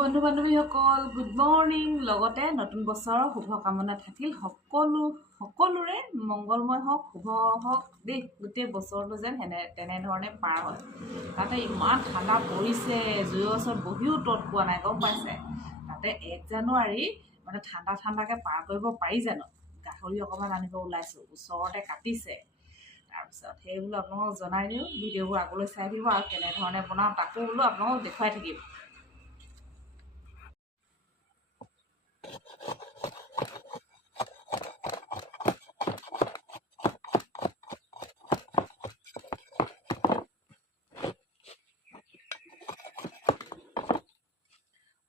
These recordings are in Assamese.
বন্ধু বান্ধৱীসকল গুড মৰ্ণিং লগতে নতুন বছৰৰ শুভকামনা থাকিল সকলোৰে মংগলময় হওক শুভ হওক দেই গোটেই বছৰটো যেন তেনেধৰণে পাৰ হয় তাতে ইমান ঠাণ্ডা পৰিছে জুইৰ ওচৰত বহিও তত পোৱা নাই গম পাইছে তাতে 1 জানুৱাৰী মানে ঠাণ্ডাকৈ পাৰ কৰিব পাৰি জানো গাহৰি অকণমান আনিব ওলাইছোঁ ওচৰতে কাটিছে তাৰপিছত সেই বোলো আপোনালোকক জনাই দিওঁ ভিডিঅ'বোৰ আগলৈ চাই থাকিব আৰু কেনেধৰণে বনাওঁ তাকো বোলো আপোনালোকক দেখুৱাই থাকিম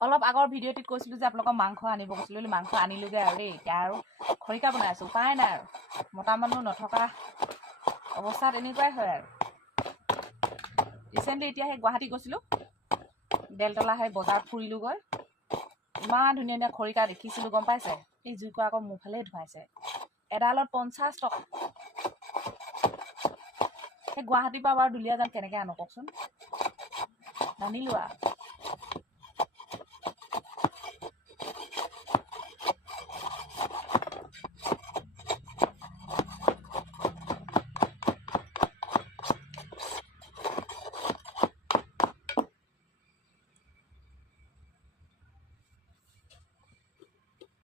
অলপ আগৰ ভিডিঅ'টিত কৈছিলোঁ যে আপোনালোকক মাংস আনিব কৈছিলোঁ মাংস আনিলোগৈ আৰু দেই এতিয়া আৰু খৰিকা বনাই আছোঁ উপায় নাই আৰু মতা মানুহ নথকা অৱস্থাত এনেকুৱাই হয় আৰু ৰিচেণ্টলি এতিয়া সেই গুৱাহাটী গৈছিলোঁ বেলতলা সেই বজাৰত ফুৰিলোগৈ ইমান ধুনীয়া ধুনীয়া খৰিকা দেখিছিলোঁ গম পাইছে এই জুইকুৰা আকৌ মোৰ ফালেই ধুৱাইছে এডালত 50 টকা সেই গুৱাহাটীৰ পৰা বাৰু দুলীয়াজান কেনেকৈ আনো কওকচোন নানিলোঁ আৰু